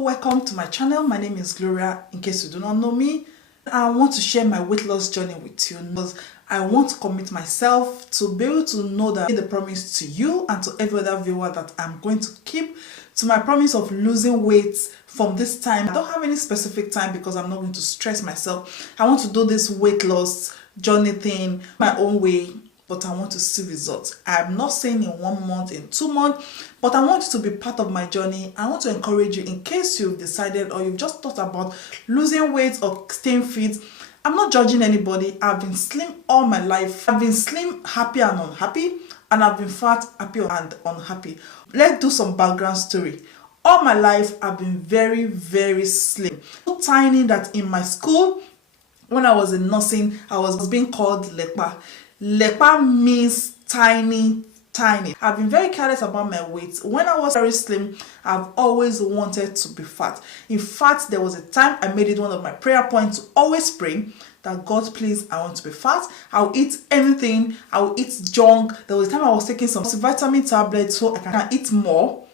Welcome to my channel. My name is Gloria. In case you do not know me, I want to share my weight loss journey with you because I want to commit myself to be able to know that I made the promise to you and to every other viewer that I'm going to keep to my promise of losing weight from this time. I don't have any specific time because I'm not going to stress myself. I want to do this weight loss journey thing my own way, but I want to see results. I'm not saying in 1 month, in 2 months, but I want you to be part of my journey. I want to encourage you in case you've decided or you've just thought about losing weight or staying fit. I'm not judging anybody. I've been slim all my life. I've been slim, happy and unhappy, and I've been fat, happy and unhappy. Let's do some background story. All my life, I've been very, very slim. So tiny that in my school, when I was in nursing, I was being called Lepa. Lepa means tiny. I've been very careless about my weight. When I was very slim, I've always wanted to be fat. In fact, there was a time I made it one of my prayer points to always pray that God, please, I want to be fat. I'll eat anything. I'll eat junk. There was a time I was taking some vitamin tablets so I can eat more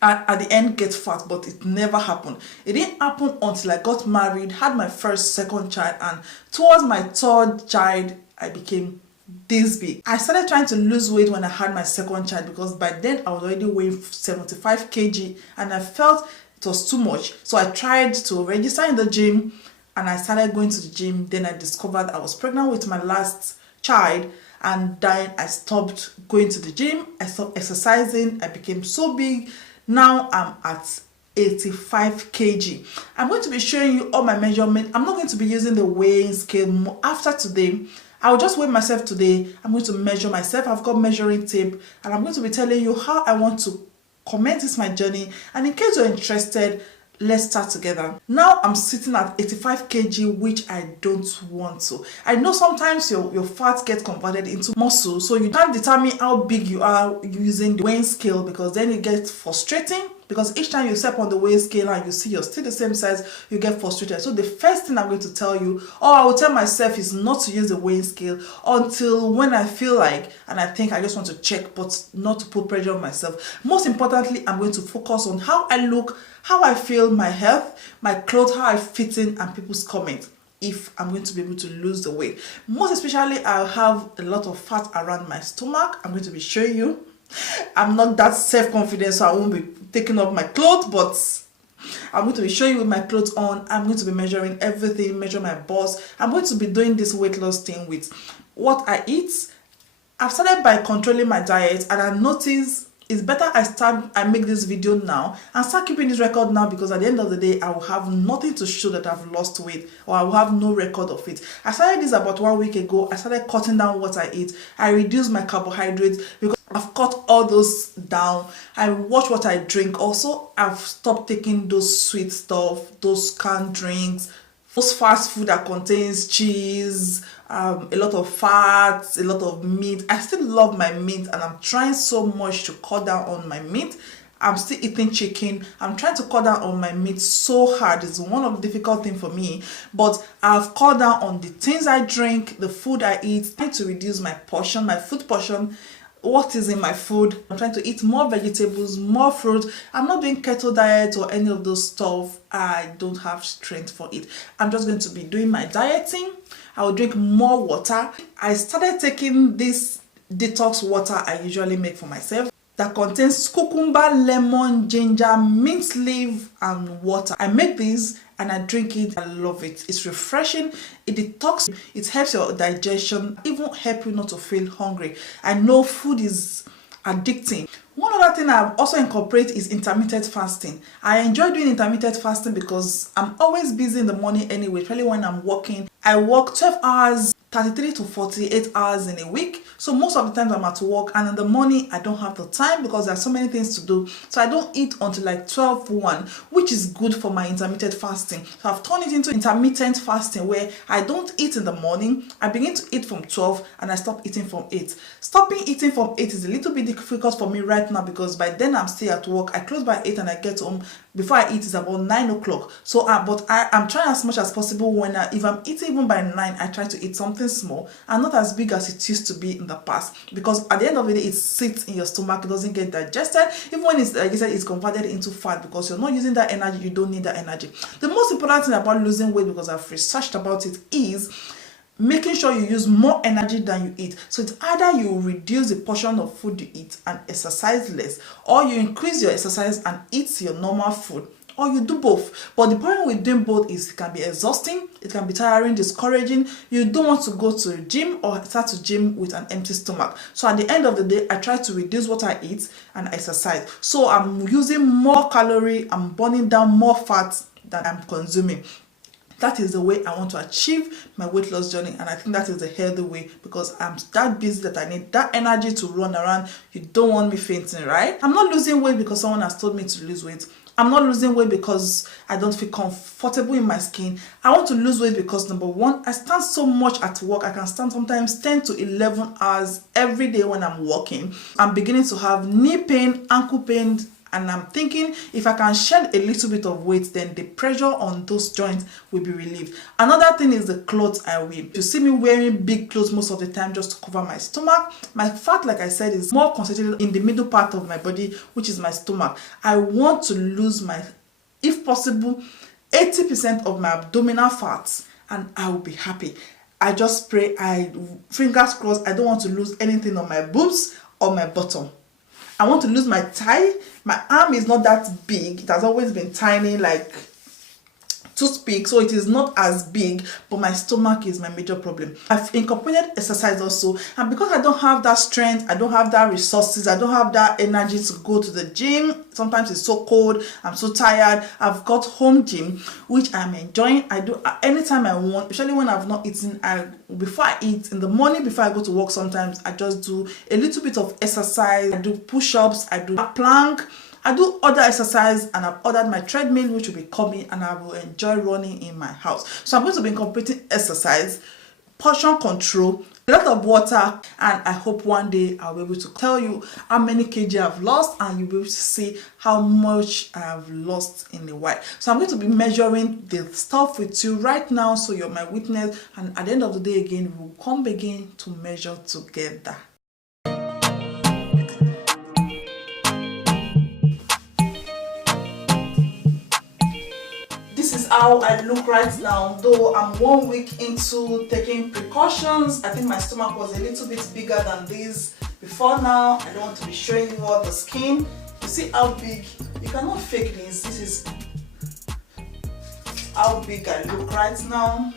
and at the end get fat, but it never happened. It didn't happen until I got married, had my first, second child, and towards my third child, I became this big. I started trying to lose weight when I had my second child because by then I was already weighing 75 kg and I felt it was too much. So I tried to register in the gym and I started going to the gym. Then I discovered I was pregnant with my last child and then I stopped going to the gym. I stopped exercising. I became so big. Now I'm at 85 kg. I'm going to be showing you all my measurements. I'm not going to be using the weighing scale after today. I'll just weigh myself today. I'm going to measure myself. I've got measuring tape and I'm going to be telling you how I want to comment this my journey. And in case you're interested, let's start together. Now I'm sitting at 85 kg, which I don't want to. I know sometimes your fat gets converted into muscle, so you can't determine how big you are using the weighing scale because then it gets frustrating. Because each time you step on the weighing scale and you see you're still the same size, you get frustrated. So the first thing I'm going to tell you, or I will tell myself, is not to use the weighing scale until when I feel like and I think I just want to check, but not to put pressure on myself. Most importantly, I'm going to focus on how I look, how I feel, my health, my clothes, how I fit in, and people's comments. If I'm going to be able to lose the weight. Most especially, I'll have a lot of fat around my stomach. I'm going to be showing you. I'm not that self-confident, so I won't be taking off my clothes, but I'm going to be showing you with my clothes on. I'm going to be measuring everything, measure my bust. I'm going to be doing this weight loss thing with what I eat. I've started by controlling my diet and I noticed it's better I make this video now and start keeping this record now because at the end of the day, I will have nothing to show that I've lost weight or I will have no record of it. I started this about 1 week ago. I started cutting down what I eat. I reduced my carbohydrates because I've cut all those down. I watch what I drink. Also, I've stopped taking those sweet stuff, those canned drinks, those fast food that contains cheese, a lot of fats, a lot of meat. I still love my meat and I'm trying so much to cut down on my meat. I'm still eating chicken. I'm trying to cut down on my meat so hard. It's one of the difficult things for me. But I've cut down on the things I drink, the food I eat, trying to reduce my portion, my food portion. What is in my food. I'm trying to eat more vegetables, more fruit. I'm not doing keto diet or any of those stuff. I don't have strength for it. I'm just going to be doing my dieting. I will drink more water. I started taking this detox water I usually make for myself that contains cucumber, lemon, ginger, mint leaf, and water. I make this and I drink it. I love it. It's refreshing. It detox. It helps your digestion. Even help you not to feel hungry. I know food is addicting. One other thing I've also incorporated is intermittent fasting. I enjoy doing intermittent fasting because I'm always busy in the morning anyway, especially when I'm working. I work 12 hours, 33 to 48 hours in a week. So most of the times I'm at work and in the morning I don't have the time because there are so many things to do. So I don't eat until like 12:1, which is good for my intermittent fasting. So I've turned it into intermittent fasting where I don't eat in the morning. I begin to eat from 12 and I stop eating from 8. Stopping eating from 8 is a little bit difficult for me right now because by then I'm still at work. I close by 8 and I get home. Before I eat is about 9 o'clock. So but I'm trying as much as possible when if I'm eating even by 9, I try to eat something small and not as big as it used to be in the the past, because at the end of the day it sits in your stomach, it doesn't get digested. Even when it's digested, it's converted into fat because you're not using that energy. You don't need that energy. The most important thing about losing weight, because I've researched about it, is making sure you use more energy than you eat. So it's either you reduce the portion of food you eat and exercise less, or you increase your exercise and eat your normal food, or you do both. But the problem with doing both is it can be exhausting, it can be tiring, discouraging. You don't want to go to a gym or start to gym with an empty stomach. So at the end of the day, I try to reduce what I eat and exercise. So I'm using more calorie, I'm burning down more fat than I'm consuming. That is the way I want to achieve my weight loss journey, and I think that is the healthy way, because I'm that busy that I need that energy to run around. You don't want me fainting, right? I'm not losing weight because someone has told me to lose weight. I'm not losing weight because I don't feel comfortable in my skin. I want to lose weight because, number one, I stand so much at work. I can stand sometimes 10 to 11 hours every day when I'm working. I'm beginning to have knee pain, ankle pain, and I'm thinking if I can shed a little bit of weight, then the pressure on those joints will be relieved. Another thing is the clothes I wear. You see me wearing big clothes most of the time just to cover my stomach. My fat, like I said, is more concentrated in the middle part of my body, which is my stomach. I want to lose my, if possible, 80% of my abdominal fats, and I will be happy. I just pray, fingers crossed, I don't want to lose anything on my boobs or my bottom. I want to lose my thigh. My arm is not that big. It has always been tiny, like toothpick, so it is not as big, but my stomach is my major problem. I've incorporated exercise also, and because I don't have that strength, I don't have that resources, I don't have that energy to go to the gym. Sometimes it's so cold, I'm so tired. I've got home gym, which I'm enjoying. I do anytime I want, especially when I've not eaten. Before I eat in the morning, before I go to work, sometimes I just do a little bit of exercise. I do push-ups, I do a plank, I do other exercise, and I've ordered my treadmill, which will be coming, and I will enjoy running in my house. So I'm going to be incorporating exercise, portion control, a lot of water, and I hope one day I'll be able to tell you how many kg I've lost, and you'll be able to see how much I've lost in a while. So I'm going to be measuring the stuff with you right now, so you're my witness, and at the end of the day again, we'll come again to measure together. This is how I look right now. Though I'm 1 week into taking precautions, I think my stomach was a little bit bigger than this before now. I don't want to be showing you all the skin. You see how big? You cannot fake this. This is how big I look right now.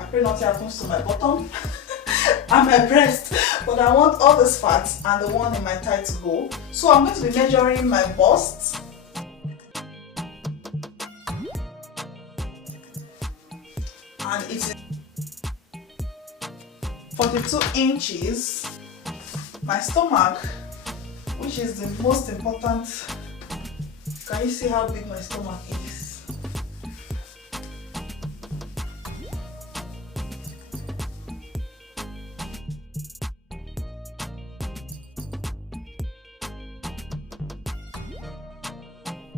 I pray nothing happens to my bottom and my breast, but I want all this fat and the one in my thigh to go. So I'm going to be measuring my bust. And it's 42 inches. My stomach, which is the most important. Can you see how big my stomach is?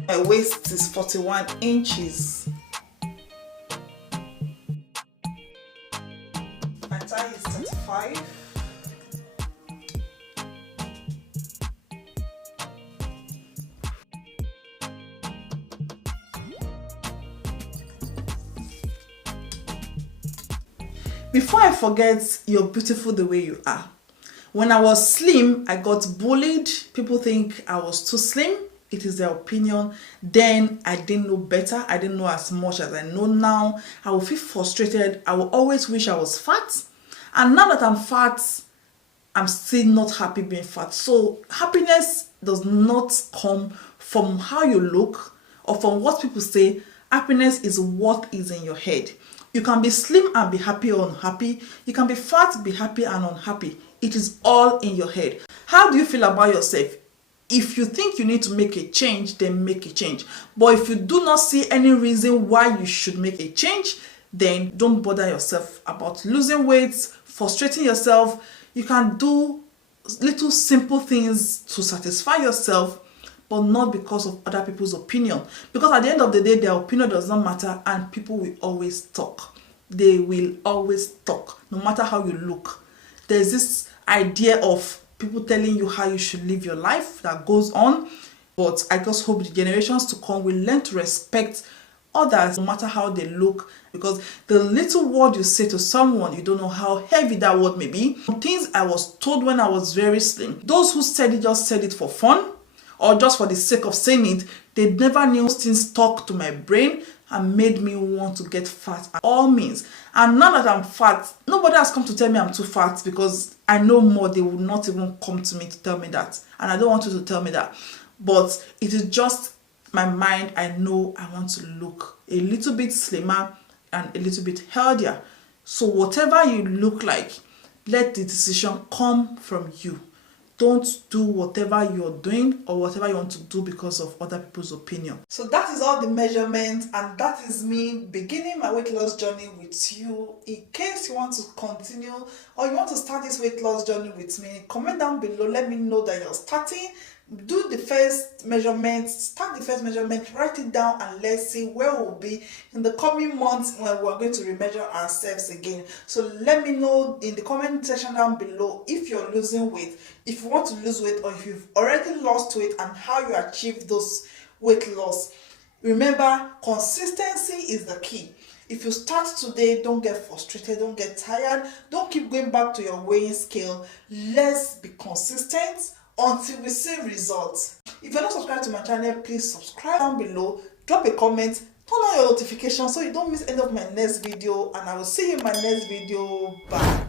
My waist is 41 inches. My thigh is 35. Before I forget, you're beautiful the way you are. When I was slim, I got bullied. People think I was too slim. It is their opinion. Then I didn't know better. I didn't know as much as I know now. I will feel frustrated. I will always wish I was fat. And now that I'm fat, I'm still not happy being fat. So happiness does not come from how you look or from what people say. Happiness is what is in your head. You can be slim and be happy or unhappy. You can be fat, be happy and unhappy. It is all in your head. How do you feel about yourself? If you think you need to make a change, then make a change. But if you do not see any reason why you should make a change, then don't bother yourself about losing weight, frustrating yourself. You can do little simple things to satisfy yourself, but not because of other people's opinion. Because at the end of the day, their opinion does not matter and people will always talk. they will always talk, no matter how you look. There's this idea of people telling you how you should live your life that goes on, but I just hope the generations to come will learn to respect others no matter how they look, because the little word you say to someone, you don't know how heavy that word may be. Things I was told when I was very slim, those who said it just said it for fun or just for the sake of saying it. They never knew those things stuck to my brain and made me want to get fat at all means. And now that I'm fat, nobody has come to tell me I'm too fat, because I know more. They would not even come to me to tell me that, and I don't want you to tell me that. But it is just my mind. I know I want to look a little bit slimmer and a little bit healthier. So whatever you look like, let the decision come from you. Don't do whatever you're doing or whatever you want to do because of other people's opinion. So that is all the measurements, and that is me beginning my weight loss journey with you. In case you want to continue or you want to start this weight loss journey with me, comment down below. Let me know that you're starting. Do the first measurement, start the first measurement, write it down, and let's see where we'll be in the coming months when we're going to remeasure ourselves again. So let me know in the comment section down below if you're losing weight, if you want to lose weight, or if you've already lost weight and how you achieve those weight loss. Remember, consistency is the key. If you start today, don't get frustrated, don't get tired, don't keep going back to your weighing scale. Let's be consistent until we see results. If you're not subscribed to my channel, please subscribe down below, drop a comment, turn on your notifications so you don't miss any of my next video, and I will see you in my next video. Bye.